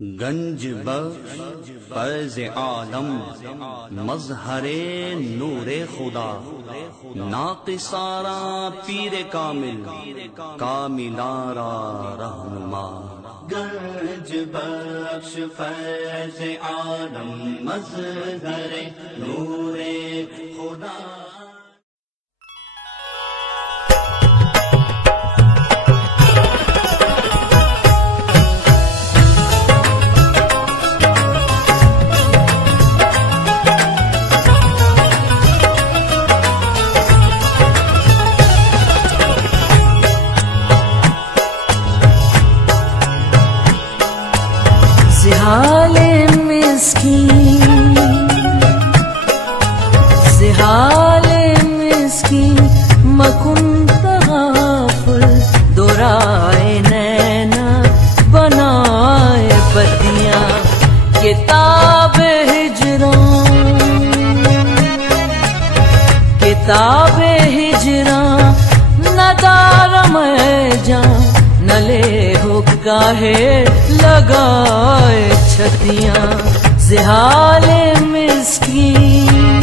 गंज फैज़ आलम मज़हरे नूरे खुदा नाक़िसारा पीरे कामिल कामिलारा रहनुमा। गंज बख्श फैज़ आलम मज़हरे नूरे खुदा। ज़िहाले मिस्कीन मकुन तगाफुल दोराए नैना बनाए बदियाँ किताबे हिजरां नदार में जा नले हो काहे लगाए छतियाँ ज़िहाले मिस्कीन।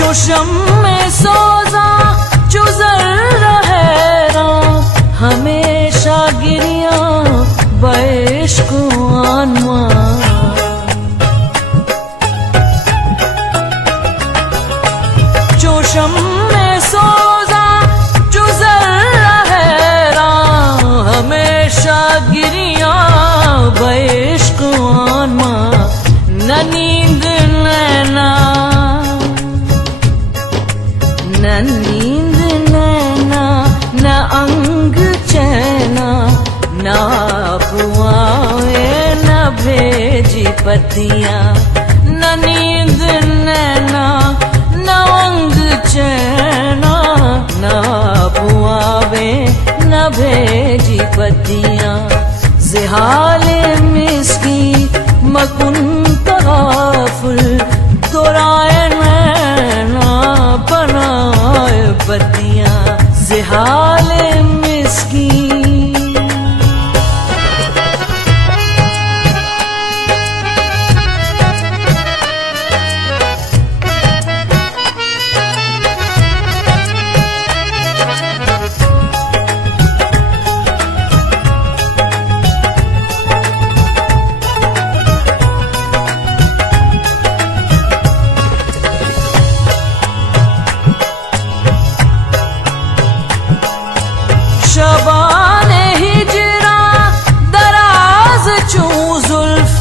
चोशम में सोजा चुजर हैरां हमेशा गिरियां बैश्क आनवा। चोशम में सोजा चुजर हैरां हमेशा गिरियां बैश्क आनवा। न नींद नैना न अंग चैना न पुआए न भेजी पतियाँ। न नींद नैना न अंग चैना न पुआवे न भेजी पतियाँ ज़िहाले मिस्कीन मकुन तगाफुल दोराए नैना बनाए बदियाँ ज़िहाले मिस्कीन। शबाने हिजरा दराज चूं जुल्फ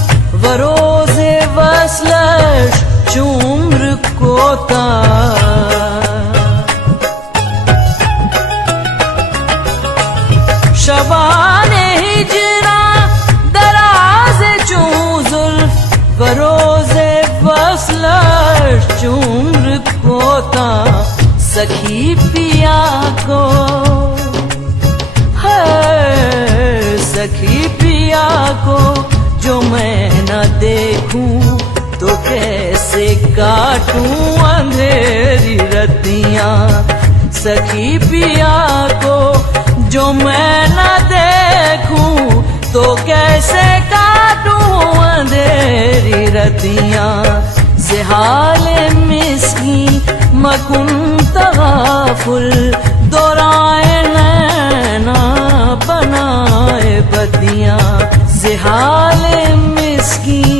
वरोज़े वस्लश चुम्र कोता। शबाने हिजरा दराज चूं जुल्फ वरोज़े वस्लश चुम्र कोता। सखी पिया को सखी पिया को जो मैं न देखूं तो कैसे काटूं अंधेरी रतियाँ। सखी पिया को जो मैं न देखूं तो कैसे काटूं अंधेरी रतियाँ ज़िहाले मिस्कीन मकुन तगाफुल दोराए नैना बनाए बदियाँ ज़िहाले मिस्कीन।